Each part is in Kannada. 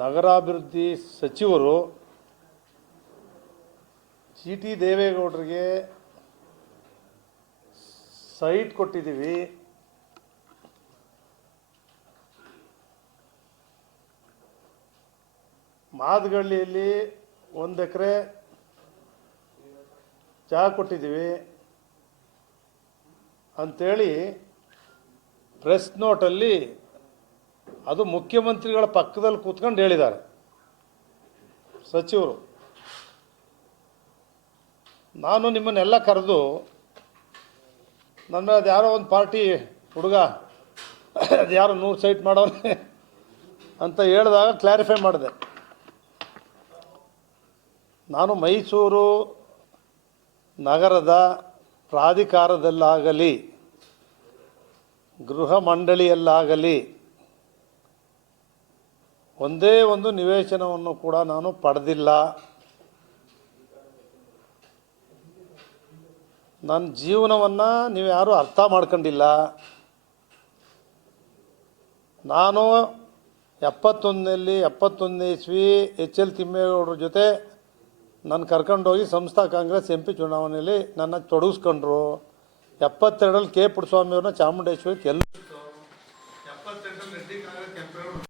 ನಗರಾಭಿವೃದ್ಧಿ ಸಚಿವರು ಜಿ ಟಿ ದೇವೇಗೌಡರಿಗೆ ಸೈಟ್ ಕೊಟ್ಟಿದ್ದೀವಿ, ಮಾದಗಳ್ಳಿಯಲ್ಲಿ 1 ಎಕರೆ ಜಾಗ ಕೊಟ್ಟಿದ್ದೀವಿ ಅಂಥೇಳಿ ಪ್ರೆಸ್ ನೋಟಲ್ಲಿ ಅದು ಮುಖ್ಯಮಂತ್ರಿಗಳ ಪಕ್ಕದಲ್ಲಿ ಕೂತ್ಕೊಂಡು ಹೇಳಿದ್ದಾರೆ ಸಚಿವರು. ನಾನು ನಿಮ್ಮನ್ನೆಲ್ಲ ಕರೆದು ನನ್ನ ಅದು ಯಾರೋ ಒಂದು ಪಾರ್ಟಿ ಹುಡುಗ ಅದು ಯಾರೋ 100 ಸೈಟ್ ಮಾಡೋನೆ ಅಂತ ಹೇಳಿದಾಗ ಕ್ಲಾರಿಫೈ ಮಾಡಿದೆ. ನಾನು ಮೈಸೂರು ನಗರದ ಪ್ರಾಧಿಕಾರದಲ್ಲಾಗಲಿ ಗೃಹ ಮಂಡಳಿಯಲ್ಲಾಗಲಿ ಒಂದೇ ಒಂದು ನಿವೇಶನವನ್ನು ಕೂಡ ನಾನು ಪಡೆದಿಲ್ಲ. ನನ್ನ ಜೀವನವನ್ನು ನೀವು ಯಾರೂ ಅರ್ಥ ಮಾಡ್ಕೊಂಡಿಲ್ಲ. ನಾನು 71ನೇ ಇಸ್ವಿ HL ತಿಮ್ಮೇಗೌಡರ ಜೊತೆ ನಾನು ಕರ್ಕೊಂಡೋಗಿ ಸಂಸ್ಥಾ ಕಾಂಗ್ರೆಸ್ MP ಚುನಾವಣೆಯಲ್ಲಿ ನನ್ನ ತೊಡಗಿಸ್ಕೊಂಡ್ರು. 72ರಲ್ಲಿ ಕೆ ಪುಟ್ಟಸ್ವಾಮಿಯವ್ರನ್ನ ಚಾಮುಂಡೇಶ್ವರಿ ಗೆಲ್ಲಿಸಿತು. 72ರಲ್ಲಿ ರೆಡ್ಡಿ ಕಾಂಗ್ರೆಸ್ ಕೆಂಪೇಗೌಡರು,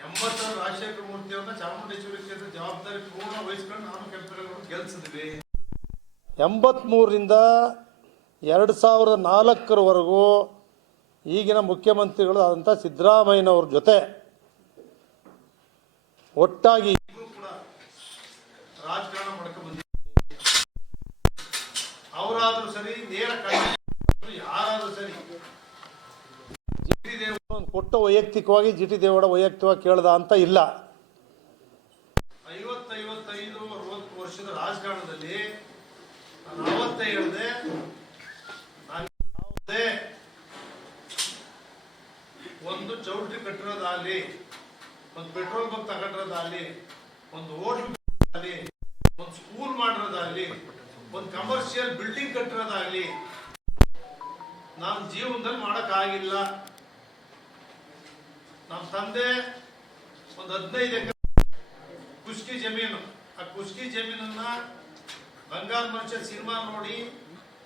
80ರಲ್ಲಿ ರಾಜಶೇಖರ ಮೂರ್ತಿಯವ್ರನ್ನ ಚಾಮುಂಡೇಶ್ವರಿ ಕ್ಷೇತ್ರ ಜವಾಬ್ದಾರಿ ಪೂರ್ಣ ವಹಿಸ್ಕೊಂಡು ನಾನು ಕೆಂಪೇಗೌಡರು ಗೆಲ್ಲಿಸಿದ್ವಿ. 83ರಿಂದ 2004ರವರೆಗೂ ಈಗಿನ ಮುಖ್ಯಮಂತ್ರಿಗಳು ಆದಂಥ ಸಿದ್ದರಾಮಯ್ಯನವ್ರ ಜೊತೆ ಒಟ್ಟಾಗಿ ರಾಜಕಾರಣ ಮಾಡ್ಕೊಂಡು ಬಂದಿದ್ದೀವಿ. ಅವರಾದರೂ ಸರಿ, ನೇರ ಯಾರಾದರೂ ಸರಿ, ಜಿ ಟಿ ದೇವೇಗೌಡ ಕೊಟ್ಟ ವೈಯಕ್ತಿಕವಾಗಿ ಜಿ ಟಿ ದೇವೇಗೌಡ ವೈಯಕ್ತಿಕವಾಗಿ ಕೇಳ್ದ ಅಂತ ಇಲ್ಲ. 50-55 ವರ್ಷದ ರಾಜಕಾರಣದಲ್ಲಿ ನಾನು ಅವತ್ತೇ ಹೇಳಿದೆ, ನಾನು ಯಾವುದೇ ಒಂದು ಚೌಲ್ಟ್ರಿ ಕಟ್ಟಿರೋದಾಗಲಿ, ಒಂದು ಪೆಟ್ರೋಲ್ ಬಂಕ್ ತಗೊಂಡಿರೋದಾಗಲಿ, ಒಂದು ಹೋಟ್ಲ್ ಆಗಲಿ, ಒಂದು ಸ್ಕೂಲ್ ಮಾಡಿರೋದಾಗಲಿ, ಒಂದು ಕಮರ್ಷಿಯಲ್ ಬಿಲ್ಡಿಂಗ್ ಕಟ್ಟಿರೋದಾಗಲಿ ನಾನು ಜೀವನದಲ್ಲಿ ಮಾಡೋಕ್ಕಾಗಿಲ್ಲ. ನಮ್ಮ ತಂದೆ ಒಂದು 15 ಎಕರೆ ಕುಷ್ಕಿ ಜಮೀನು, ಆ ಕುಷ್ಕಿ ಜಮೀನನ್ನ ಬಂಗಾರ ಮನುಷ್ಯ ಸಿನಿಮಾ ನೋಡಿ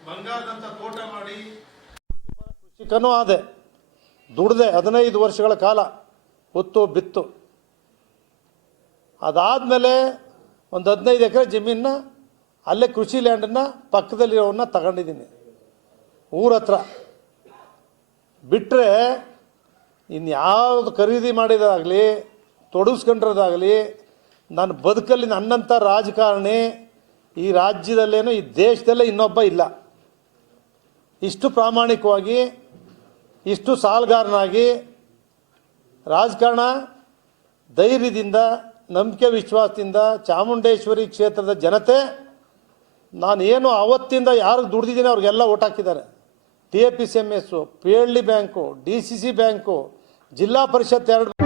ಬಂಗಾರದಂತ ತೋಟ ಮಾಡಿ ಕೃಷಿಕನೂ ಆದೆ, ದುಡ್ದೆ 15 ವರ್ಷಗಳ ಕಾಲ ಹೊತ್ತು ಬಿತ್ತು. ಅದಾದಮೇಲೆ ಒಂದು 15 ಎಕರೆ ಜಮೀನನ್ನ ಅಲ್ಲೇ ಕೃಷಿ ಲ್ಯಾಂಡನ್ನು ಪಕ್ಕದಲ್ಲಿರೋವನ್ನ ತಗೊಂಡಿದ್ದೀನಿ ಊರ ಹತ್ರ. ಬಿಟ್ಟರೆ ಇನ್ಯಾವುದು ಖರೀದಿ ಮಾಡಿದಾಗಲಿ ತೊಡಗಿಸ್ಕೊಂಡಿರೋದಾಗಲಿ ನನ್ನ ಬದುಕಲ್ಲಿ ನನ್ನಂಥ ರಾಜಕಾರಣಿ ಈ ರಾಜ್ಯದಲ್ಲೇನೋ ಈ ದೇಶದಲ್ಲೇ ಇನ್ನೊಬ್ಬ ಇಲ್ಲ. ಇಷ್ಟು ಪ್ರಾಮಾಣಿಕವಾಗಿ, ಇಷ್ಟು ಸಾಲಗಾರನಾಗಿ ರಾಜಕಾರಣ ಧೈರ್ಯದಿಂದ, ನಂಬಿಕೆ ವಿಶ್ವಾಸದಿಂದ ಚಾಮುಂಡೇಶ್ವರಿ ಕ್ಷೇತ್ರದ ಜನತೆ ನಾನೇನು ಅವತ್ತಿಂದ ಯಾರಿಗೆ ದುಡ್ದಿದ್ದೀನಿ ಅವ್ರಿಗೆಲ್ಲ ಓಟ್ ಹಾಕಿದ್ದಾರೆ. TAPCMS, PLD bank, DCC bank, ಜಿಲ್ಲಾ ಪರಿಷತ್ 2